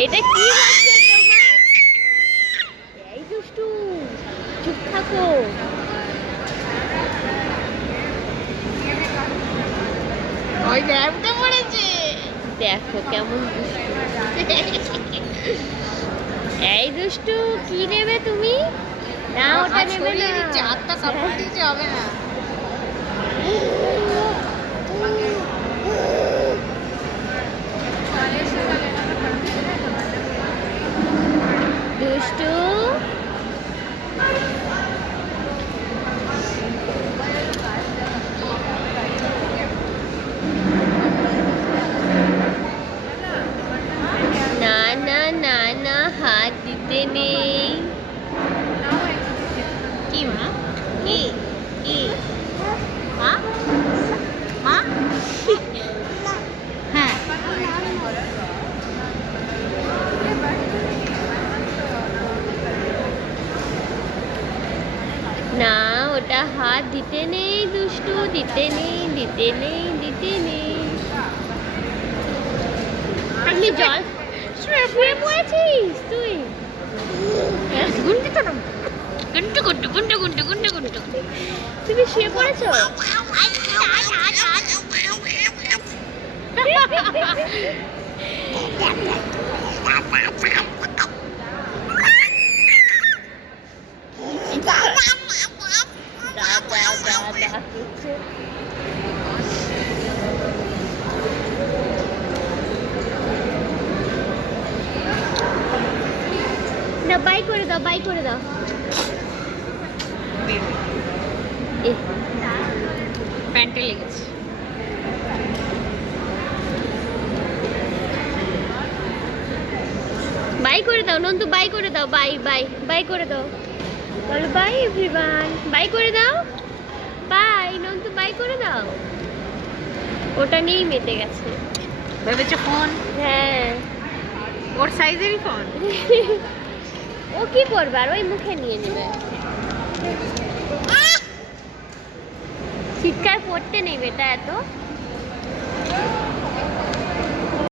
এটা কি হচ্ছে তোমার? এই দুষ্টু, চুপ থাকো। ওই উঠে পড়েছে। দেখো কেমন দুষ্টু। এই দুষ্টু, কি নেবে তুমি? না ওটা নেবে না। চারটা কাপড় দিয়েছে, হবে না। দুষ্টু, না না না না, হাত দিতে নেই। কি মা? কি কি মা? মা? হ্যাঁ। না ওটা হাত দিতে নেই দুষ্টু, দিতে নেই, দিতে নেই, দিতে নেই। আপনি জল শুয়ে পড়েছিস তুই? গুনতে তো না। গুন্টু গুন্টু গুন্টু গুন্টু গুন্টু গুন্টু, তুমি শুয়ে পড়েছো? না, বাই করে দাও, বাই করে দাও। প্যান্টে লেগেছে। বাই করে দাও নন্দু, বাই করে দাও, বাই বাই বাই করে দাও। বলো বাই এভরিওয়ান, বাই করে দাও। বাই নন্দু, বাই করে দাও। ওটা নিয়েই মেতে গেছে। ভেবেছে ফোন, হ্যাঁ। ওর সাইজেরই ফোন। ও কি করবে আর, ওই মুখে নিয়ে নেবে। চিৎকার করতে নেই বেটা এত।